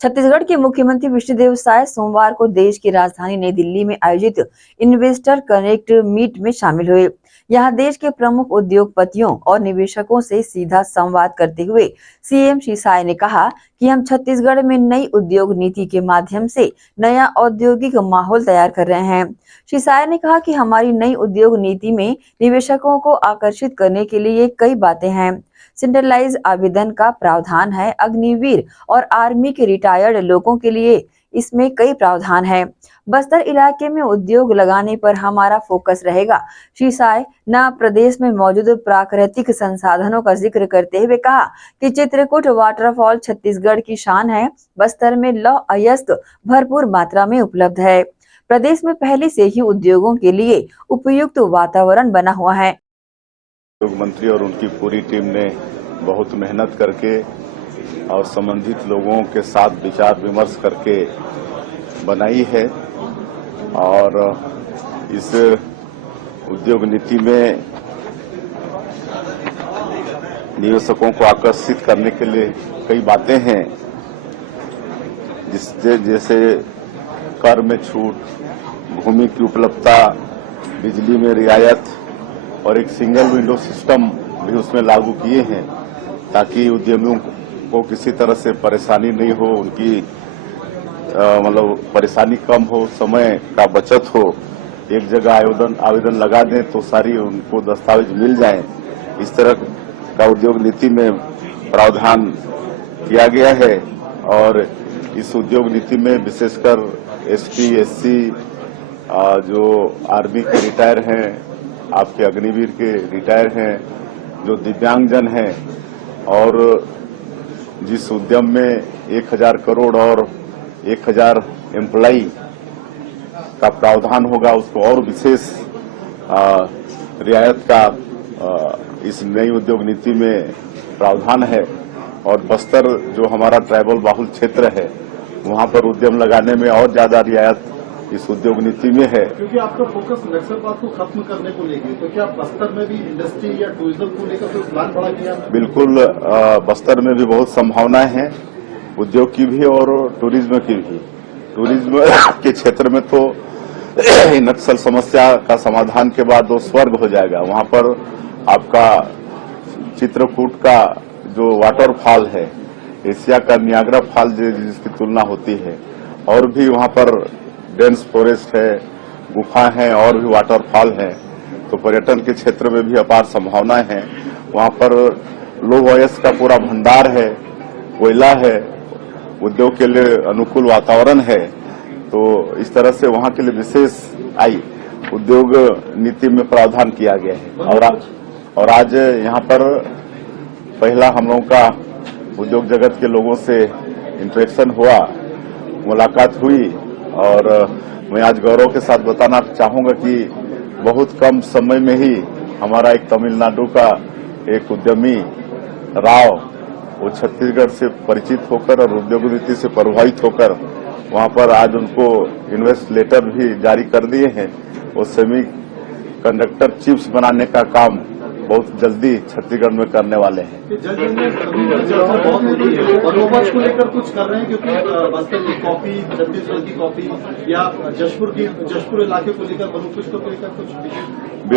छत्तीसगढ़ के मुख्यमंत्री विष्णुदेव साय सोमवार को देश की राजधानी नई दिल्ली में आयोजित इन्वेस्टर कनेक्ट मीट में शामिल हुए। यहां देश के प्रमुख उद्योगपतियों और निवेशकों से सीधा संवाद करते हुए सीएम श्री साय ने कहा कि हम छत्तीसगढ़ में नई उद्योग नीति के माध्यम से नया औद्योगिक माहौल तैयार कर रहे हैं। श्री साय ने कहा कि हमारी नई उद्योग नीति में निवेशकों को आकर्षित करने के लिए कई बातें हैं। सेंट्रलाइज आवेदन का प्रावधान है। अग्निवीर और आर्मी के रिटायर्ड लोगों के लिए इसमें कई प्रावधान है। बस्तर इलाके में उद्योग लगाने पर हमारा फोकस रहेगा। श्री साय न प्रदेश में मौजूद प्राकृतिक संसाधनों का जिक्र करते हुए कहा कि चित्रकूट वाटरफॉल छत्तीसगढ़ की शान है। बस्तर में लौह अयस्क भरपूर मात्रा में उपलब्ध है। प्रदेश में पहले से ही उद्योगों के लिए उपयुक्त वातावरण बना हुआ है। उद्योग मंत्री और उनकी पूरी टीम ने बहुत मेहनत करके और संबंधित लोगों के साथ विचार विमर्श करके बनाई है और इस उद्योग नीति में निवेशकों को आकर्षित करने के लिए कई बातें हैं, जैसे कर में छूट, भूमि की उपलब्धता, बिजली में रियायत और एक सिंगल विंडो सिस्टम भी उसमें लागू किए हैं ताकि उद्यमियों को किसी तरह से परेशानी नहीं हो, उनकी मतलब परेशानी कम हो, समय का बचत हो। एक जगह आवेदन लगा दें तो सारी उनको दस्तावेज मिल जाएं। इस तरह का उद्योग नीति में प्रावधान किया गया है और इस उद्योग नीति में विशेषकर एसटी, एससी, जो आर्मी के रिटायर हैं, आपके अग्निवीर के रिटायर हैं, जो दिव्यांगजन हैं और जिस उद्यम में 1000 करोड़ और 1000 एम्प्लॉई का प्रावधान होगा उसको और विशेष रियायत का इस नई उद्योग नीति में प्रावधान है। और बस्तर जो हमारा ट्राइबल बाहुल क्षेत्र है वहां पर उद्यम लगाने में और ज्यादा रियायत इस उद्योग नीति में है। क्योंकि आपका फोकस नक्सलवाद को खत्म करने को लेकर, तो क्या बस्तर में भी इंडस्ट्री या टूरिज्म को लेकर कोई प्लान बड़ा किया? बिल्कुल, बस्तर में भी बहुत संभावनाएं हैं, उद्योग की भी और टूरिज्म की भी। टूरिज्म के क्षेत्र में तो नक्सल समस्या का समाधान के बाद वो स्वर्ग हो जाएगा। वहां पर आपका चित्रकूट का जो वाटरफॉल है, एशिया का नियाग्रा फॉल जिसकी तुलना होती है, और भी वहां पर डेंस फॉरेस्ट है, गुफा है और भी वाटरफॉल है, तो पर्यटन के क्षेत्र में भी अपार संभावनाएं हैं। वहां पर लौह अयस्क का पूरा भंडार है, कोयला है, उद्योग के लिए अनुकूल वातावरण है। तो इस तरह से वहां के लिए विशेष उद्योग नीति में प्रावधान किया गया है। और आज यहाँ पर पहला हम लोगों का उद्योग जगत के लोगों से इंटरेक्शन हुआ, मुलाकात हुई और मैं आज गौरव के साथ बताना चाहूंगा कि बहुत कम समय में ही हमारा एक तमिलनाडु का एक उद्यमी राव, वो छत्तीसगढ़ से परिचित होकर और उद्योग नीति से प्रभावित होकर वहां पर आज उनको इन्वेस्ट लेटर भी जारी कर दिए हैं। वो सेमी कंडक्टर चिप्स बनाने का काम बहुत जल्दी छत्तीसगढ़ में करने वाले हैं। वनोपज को लेकर कुछ कर रहे हैं, क्योंकि बस्तर की कॉफी, छत्तीसगढ़ की कॉफी या जशपुर इलाके को लेकर वनोपज को लेकर कुछ